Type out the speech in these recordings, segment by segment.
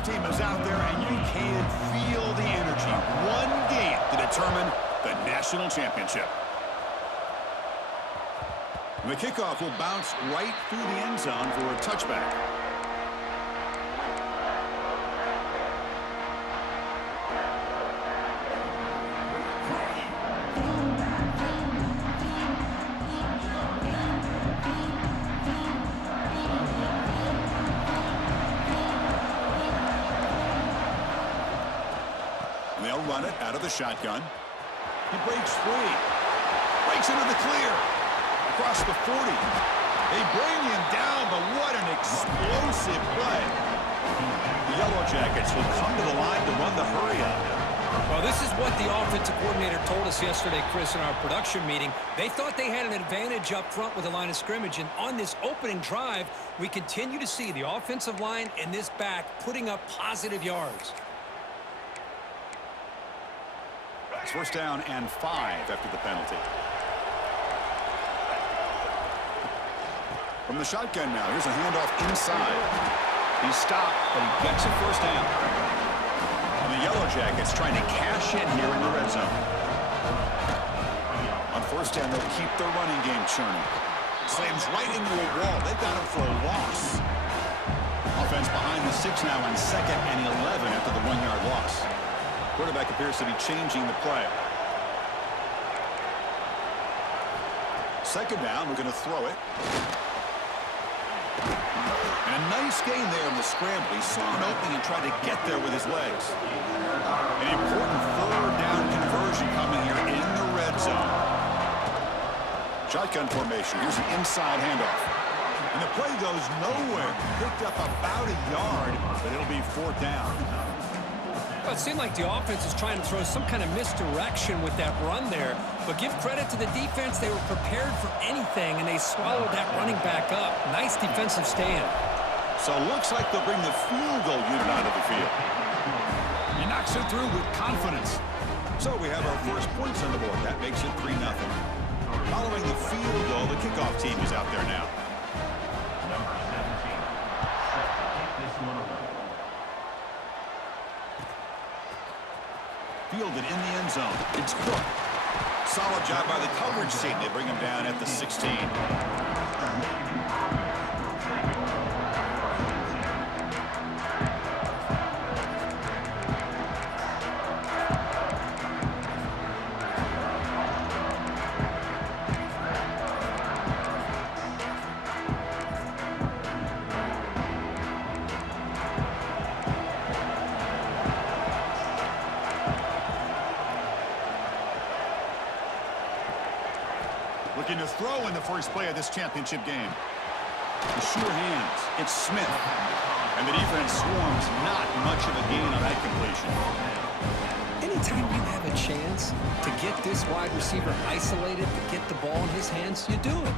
kickoff team is out there, and you can feel the energy. One game to determine the national championship. The kickoff will bounce right through the end zone for a touchback. And they'll run it out of the shotgun. He breaks free. Breaks into the clear. Across the 40. They bring him down, but what an explosive play. The Yellow Jackets will come to the line to run the hurry-up. Well, this is what the offensive coordinator told us yesterday, Chris, in our production meeting. They thought they had an advantage up front with the line of scrimmage, and on this opening drive, we continue to see the offensive line and this back putting up positive yards. It's first down and 5 after the penalty. From the shotgun now, here's a handoff inside. He's stopped, but he gets a first down. And the Yellow Jackets trying to cash in here in the red zone. On first down, they'll keep their running game churning. Slams right into a wall. They've got him for a loss. Offense behind the 6 now on 2nd and 11 after the 1-yard loss. Quarterback appears to be changing the play. Second down, we're going to throw it. And a nice gain there in the scramble. He saw an opening and tried to get there with his legs. An important 3rd down conversion coming here in the red zone. Shotgun formation. Here's an inside handoff. And the play goes nowhere. Picked up about a yard, but it'll be 4th down. Well, it seemed like the offense is trying to throw some kind of misdirection with that run there. But give credit to the defense. They were prepared for anything, and they swallowed that running back up. Nice defensive stand. So it looks like they'll bring the field goal unit onto the field. He knocks it through with confidence. So we have our first points on the board. That makes it 3-0. Following the field goal, the kickoff team is out there now. Fielded in the end zone. It's Cook. Solid job by the coverage team. They bring him down at the 16. Looking to throw in the first play of this championship game. The sure hands. It's Smith. And the defense swarms. Not much of a gain on that completion. Anytime you have a chance to get this wide receiver isolated, to get the ball in his hands, you do it.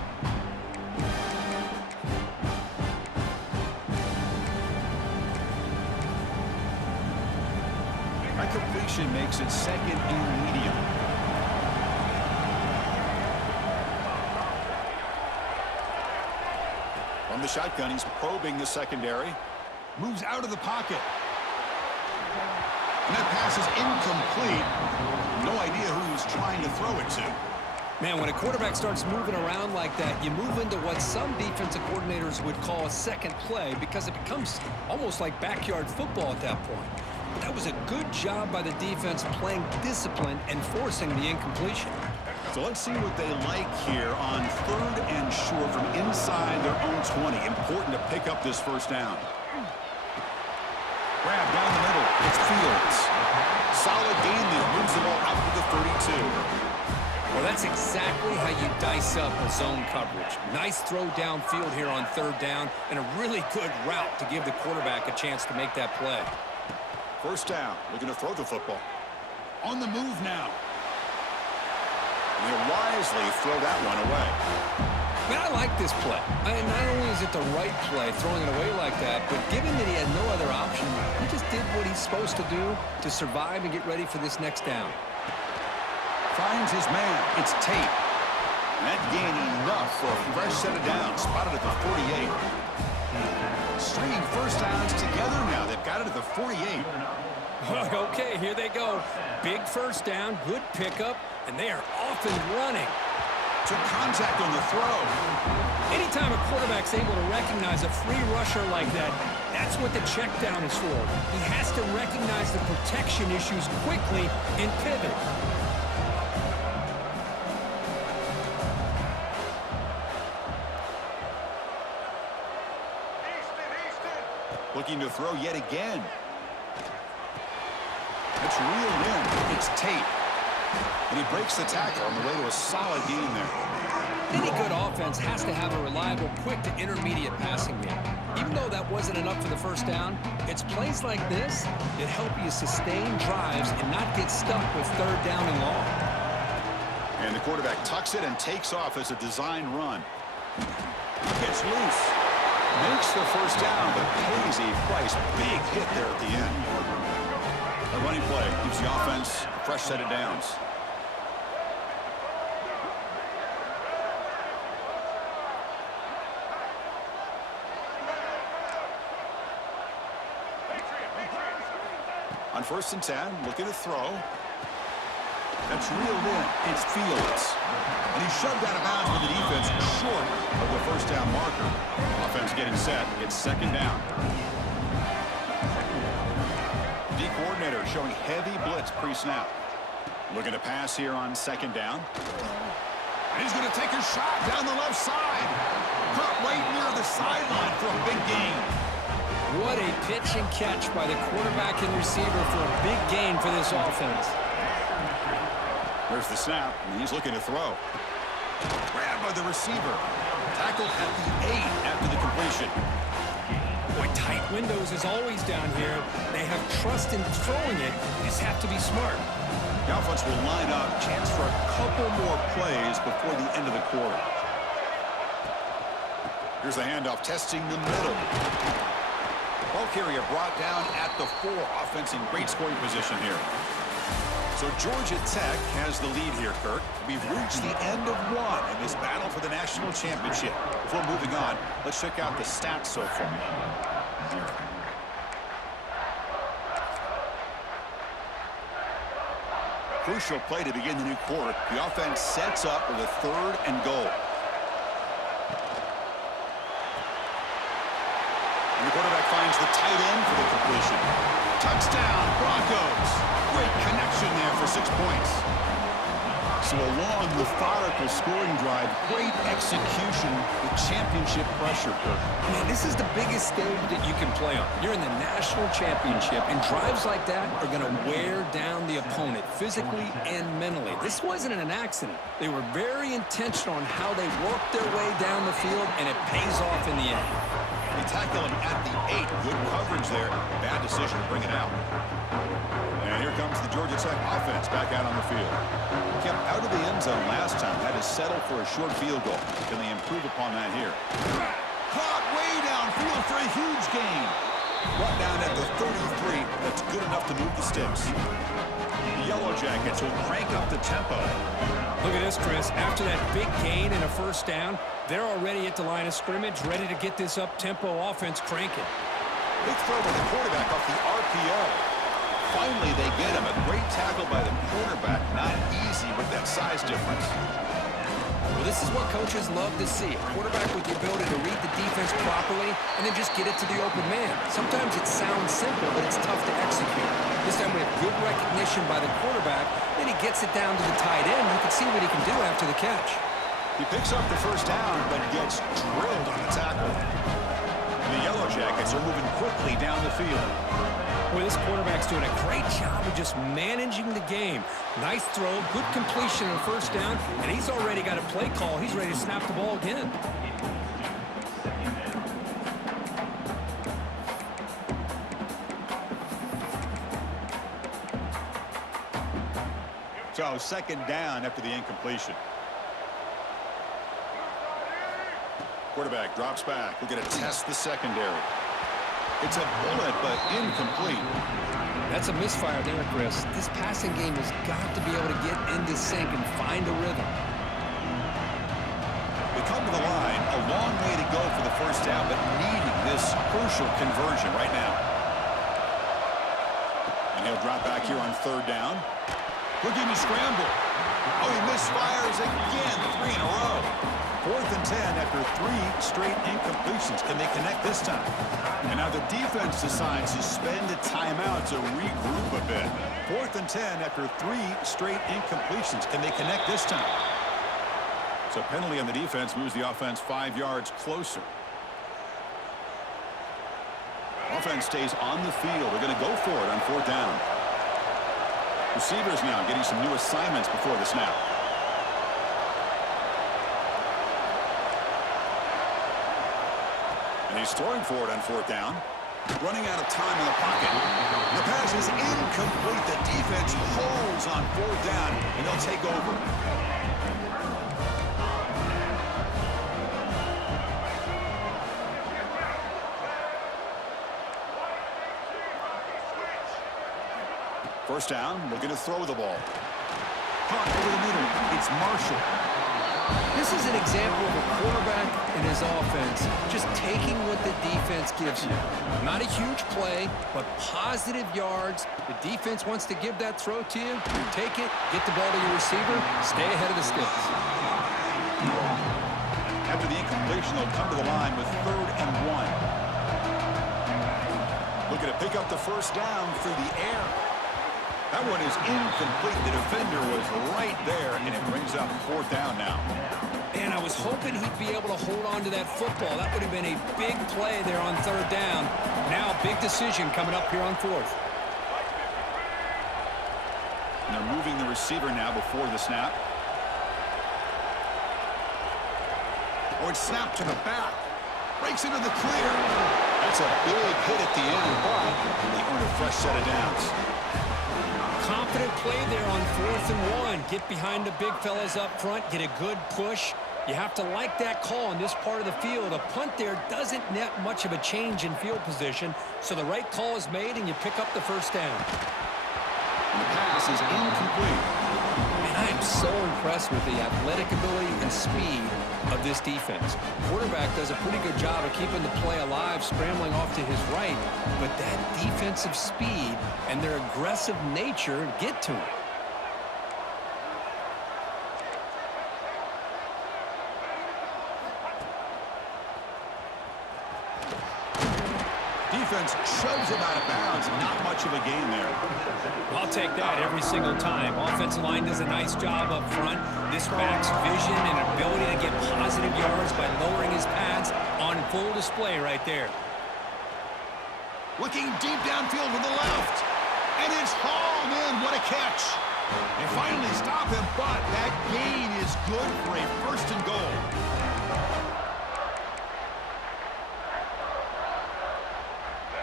That completion makes it 2nd and medium. From the shotgun, he's probing the secondary. Moves out of the pocket. And that pass is incomplete. No idea who he's trying to throw it to. Man, when a quarterback starts moving around like that, you move into what some defensive coordinators would call a second play because it becomes almost like backyard football at that point. But that was a good job by the defense playing discipline and forcing the incompletion. So let's see what they like here on 3rd and short from inside their own 20. Important to pick up this first down. Grab down the middle. It's Fields. Solid gain there. Moves the ball out to the 32. Well, that's exactly how you dice up a zone coverage. Nice throw downfield here on 3rd down, and a really good route to give the quarterback a chance to make that play. First down. Looking to throw the football. On the move now. He'll wisely throw that one away. Man, I like this play. Not only is it the right play, throwing it away like that, but given that he had no other option, he just did what he's supposed to do to survive and get ready for this next down. Finds his man. It's Tate. And that gained enough for a fresh set of downs. Spotted at the 48. Stringing first downs together now. They've got it at the 48. Okay, here they go. Big first down, good pickup, and they are off and running. Took contact on the throw. Anytime a quarterback's able to recognize a free rusher like that, that's what the check down is for. He has to recognize the protection issues quickly and pivot. Looking to throw yet again. It's reeled in. It's Tate. And he breaks the tackle on the way to a solid gain there. Any good offense has to have a reliable, quick to intermediate passing game. Even though that wasn't enough for the first down, it's plays like this that help you sustain drives and not get stuck with third down and long. And the quarterback tucks it and takes off as a design run. He gets loose. Makes the first down, but pays a price. Big hit there at the end. A running play gives the offense a fresh set of downs. On 1st and 10, looking to throw. That's reeled in. It's Fields. And he's shoved out of bounds with the defense short of the first down marker. Offense getting set. It's 2nd down. D coordinator showing heavy blitz pre-snap. Looking to pass here on 2nd down. And he's going to take a shot down the left side. Caught right near the sideline for a big gain. What a pitch and catch by the quarterback and receiver for a big gain for this offense. There's the snap, and he's looking to throw. Grabbed by the receiver. Tackled at the 8 after the completion. Boy, tight windows is always down here. They have trust in throwing it. They just have to be smart. The offense will line up. Chance for a couple more plays before the end of the quarter. Here's the handoff, testing the middle. Ball carrier brought down at the 4. Offense in great scoring position here. So Georgia Tech has the lead here, Kirk. We've reached the end of one in this battle for the national championship. Before moving on, let's check out the stats so far. Crucial play to begin the new quarter. The offense sets up with a 3rd and goal. And the quarterback finds the tight end for the completion. Touchdown, Broncos. Great connection there for 6 points. So along the methodical scoring drive, great execution with championship pressure, Kirk. Man, this is the biggest stage that you can play on. You're in the national championship, and drives like that are going to wear down the opponent physically and mentally. This wasn't an accident. They were very intentional on how they worked their way down the field, and it pays off in the end. They tackle him at the 8. Good coverage there. Bad decision to bring it out. And here comes the Georgia Tech offense back out on the field. Kept out of the end zone last time. Had to settle for a short field goal. Can they improve upon that here? Caught way downfield for a huge gain. Brought down at the 33. That's good enough to move the sticks. The Yellow Jackets will crank up the tempo. Look at this, Chris. After that big gain and a first down, they're already at the line of scrimmage, ready to get this up-tempo offense cranking. Big throw by the quarterback off the RPO. Finally, they get him. A great tackle by the quarterback. Not easy with that size difference. Well, this is what coaches love to see. A quarterback with the ability to read the defense properly and then just get it to the open man. Sometimes it sounds simple, but it's tough to execute. This time we have good recognition by the quarterback. Then he gets it down to the tight end. You can see what he can do after the catch. He picks up the first down, but gets drilled on the tackle. The Yellow Jackets are moving quickly down the field. Well, this quarterback's doing a great job of just managing the game. Nice throw, good completion on first down, and he's already got a play call. He's ready to snap the ball again. So 2nd down after the incompletion. Quarterback drops back. We're going to test the secondary. It's a bullet, but incomplete. That's a misfire there, Chris. This passing game has got to be able to get into sync and find a rhythm. They come to the line a long way to go for the first down, but needing this crucial conversion right now. And he'll drop back here on third down. Looking to scramble. Oh, he misfires again, 3 in a row. 4th and 10 after 3 straight incompletions. Can they connect this time? And now the defense decides to spend a timeout to regroup a bit. 4th and 10 after 3 straight incompletions. Can they connect this time? So penalty on the defense moves the offense 5 yards closer. Offense stays on the field. They're going to go for it on 4th down. Receivers now getting some new assignments before the snap. And he's throwing for it on 4th down. Running out of time in the pocket. The pass is incomplete. The defense holds on 4th down, and they'll take over. First down, looking to throw the ball. Caught over the middle. It's Marshall. This is an example of a quarterback and his offense just taking what the defense gives you. Not a huge play, but positive yards. The defense wants to give that throw to you. You take it, get the ball to your receiver, stay ahead of the sticks. After the incompletion, they'll come to the line with 3rd and 1. Looking to pick up the first down through the air. That one is incomplete. The defender was right there, and it brings up 4th down now. And I was hoping he'd be able to hold on to that football. That would have been a big play there on 3rd down. Now, big decision coming up here on 4th. And they're moving the receiver now before the snap. Oh, it's snapped to the back. Breaks into the clear. That's a big hit at the end, but they earn a fresh set of downs. Confident play there on 4th and 1. Get behind the big fellas up front. Get a good push. You have to like that call in this part of the field. A punt there doesn't net much of a change in field position, so the right call is made and you pick up the first down. And the pass is incomplete. And I am so impressed with the athletic ability and speed of this defense. Quarterback does a pretty good job of keeping the play alive, scrambling off to his right, but that defensive speed and their aggressive nature get to him. Defense shoves him out of bounds. Not much of a gain there. I'll take that every single time. Offensive line does a nice job up front. This back's vision and ability to get positive yards by lowering his pads on full display right there. Looking deep downfield to the left. And it's hauled in. What a catch. They finally stop him, but that gain is good for a 1st and goal.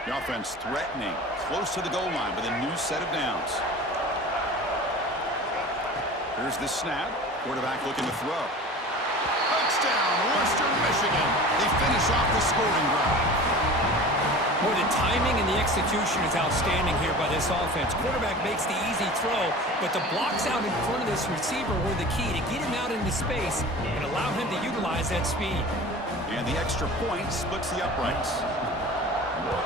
The offense threatening, close to the goal line with a new set of downs. Here's the snap. Quarterback looking to throw. Touchdown, Western Michigan. They finish off the scoring drive. Boy, the timing and the execution is outstanding here by this offense. Quarterback makes the easy throw, but the blocks out in front of this receiver were the key to get him out into space and allow him to utilize that speed. And the extra point splits the uprights. 14,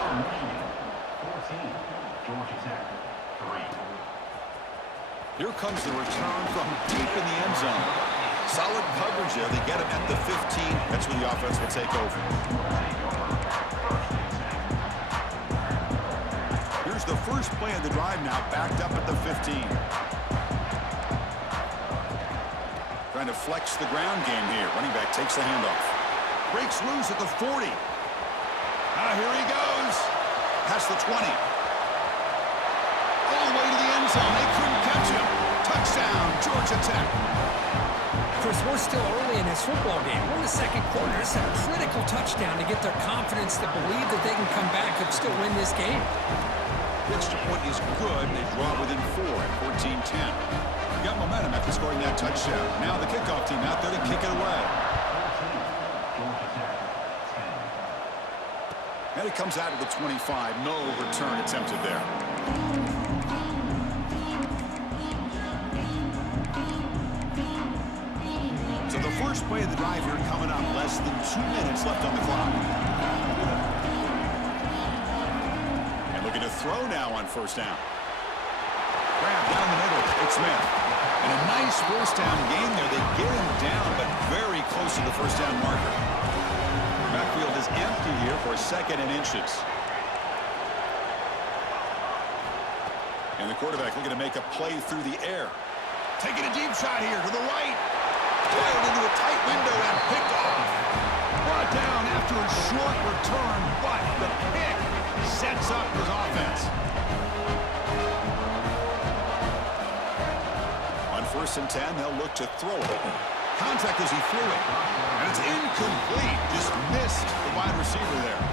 Georgia Tech, 3. Here comes the return from deep in the end zone. Solid coverage there. They get him at the 15. That's where the offense will take over. Here's the first play of the drive now, backed up at the 15. Trying to flex the ground game here. Running back takes the handoff. Breaks loose at the 40. Here he goes. Past the 20. All the way to the end zone. They couldn't catch him. Touchdown, Georgia Tech. Chris, we're still early in this football game. We're in the 2nd quarter. It's a critical touchdown to get their confidence to believe that they can come back and still win this game. The extra point is good. They draw within 4 at 14-10. Got momentum after scoring that touchdown. Now the kickoff team out there to kick it away. And it comes out of the 25. No return attempted there. So the first first play of the drive here coming up. Less than 2 minutes left on the clock. And looking to throw now on first down. Grab down the middle. It's Smith. And a nice first down gain there. They get him down, but very close to the first down marker. Backfield is empty here for 2nd and inches. And the quarterback looking to make a play through the air. Taking a deep shot here to the right. Fired into a tight window and picked off. Brought down after a short return, but the pick sets up his offense. On 1st and 10, they'll look to throw it. Contact as he threw it. And it's incomplete. Just missed the wide receiver there.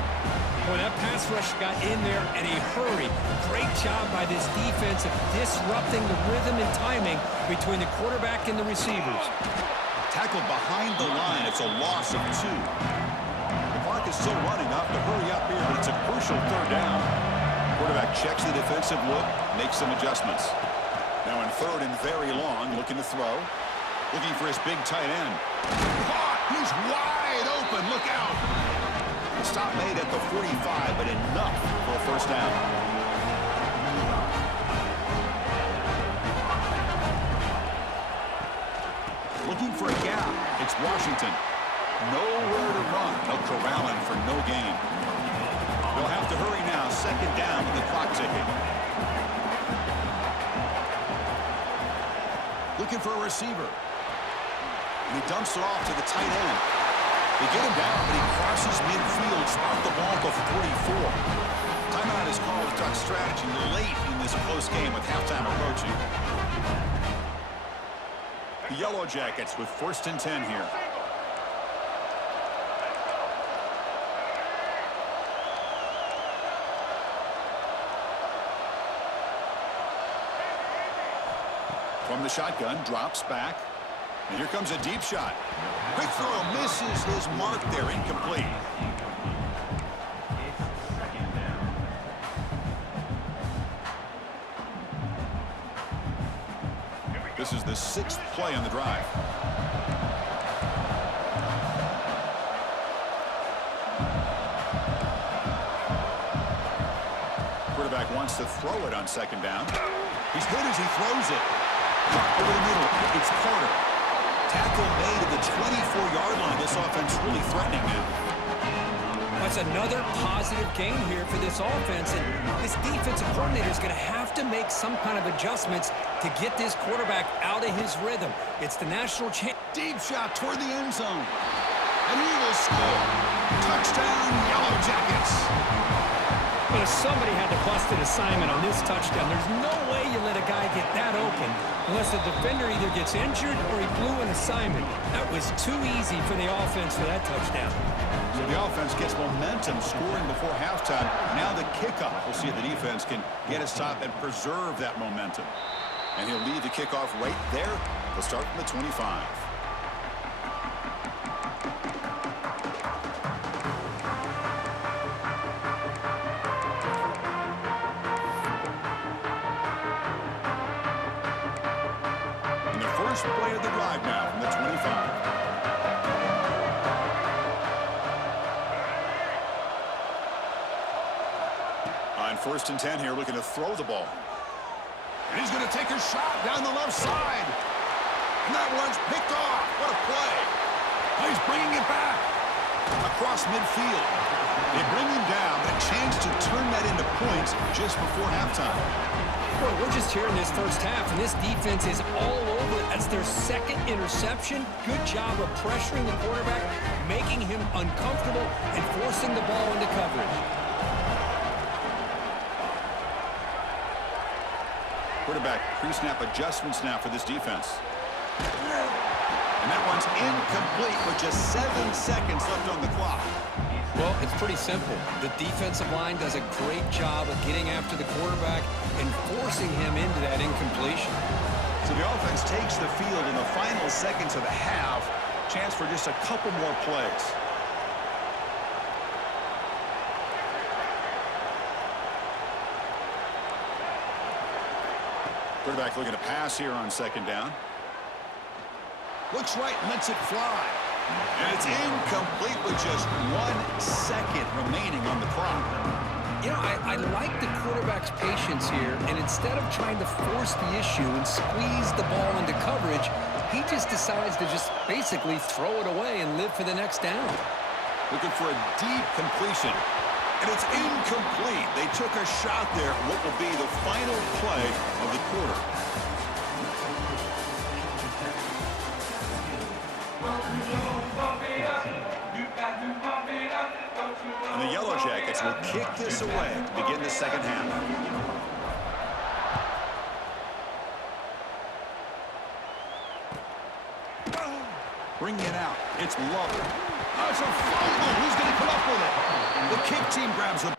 Boy, that pass rush got in there in a hurry. Great job by this defense of disrupting the rhythm and timing between the quarterback and the receivers. Tackled behind the line. It's a loss of 2. The clock is still running up to hurry up here, but it's a crucial 3rd down. Quarterback checks the defensive look, makes some adjustments. Now in 3rd and very long, looking to throw. Looking for his big tight end. Caught! He's wide open. Look out! The stop made at the 45, but enough for a first down. Looking for a gap. It's Washington. Nowhere to run. They'll corral him for no gain. They'll have to hurry now. 2nd down with the clock ticking. Looking for a receiver. And he dumps it off to the tight end. They get him down, but he crosses midfield, spot the ball to 44. Timeout is called to talk strategy late in this close game with halftime approaching. The Yellow Jackets with 1st and 10 here. From the shotgun, drops back. And here comes a deep shot. Quick throw, misses his mark there, incomplete. This is the 6th play on the drive. Quarterback wants to throw it on 2nd down. He's hit as he throws it. Over the middle, it's Carter. Tackle made at the 24-yard line. This offense really threatening now. That's another positive game here for this offense, and this defensive coordinator is going to have to make some kind of adjustments to get this quarterback out of his rhythm. It's the national champ. Deep shot toward the end zone. And he will score. Touchdown, Yellow Jackets. Well, somebody had to bust an assignment on this touchdown. There's no way you let a guy get that open unless the defender either gets injured or he blew an assignment. That was too easy for the offense for that touchdown. So the offense gets momentum, scoring before halftime. Now the kickoff. We'll see if the defense can get a stop and preserve that momentum. And he'll lead the kickoff right there. They'll start from the 25. First play of the drive now from the 25. On 1st and 10 here, looking to throw the ball. And he's going to take a shot down the left side. And that one's picked off. What a play. Oh, he's bringing it back across midfield. They bring him down, but a chance to turn that into points just before halftime. Boy, we're just here in this first half, and this defense is all over it. That's their 2nd interception. Good job of pressuring the quarterback, making him uncomfortable, and forcing the ball into coverage. Quarterback pre-snap adjustments now for this defense. And that one's incomplete with just 7 seconds left on the clock. Well, it's pretty simple. The defensive line does a great job of getting after the quarterback and forcing him into that incompletion. So the offense takes the field in the final seconds of the half. Chance for just a couple more plays. Quarterback looking to pass here on 2nd down. Looks right, lets it fly. And it's incomplete with just 1 second remaining on the clock. You know, I like the quarterback's patience here, and instead of trying to force the issue and squeeze the ball into coverage, he just decides to just basically throw it away and live for the next down. Looking for a deep completion. And it's incomplete. They took a shot there, what will be the final play of the quarter. And the Yellow Jackets will kick this away to begin the second half. Bring it out. It's Love. Oh, it's a fumble. Who's going to come up with it? The kick team grabs the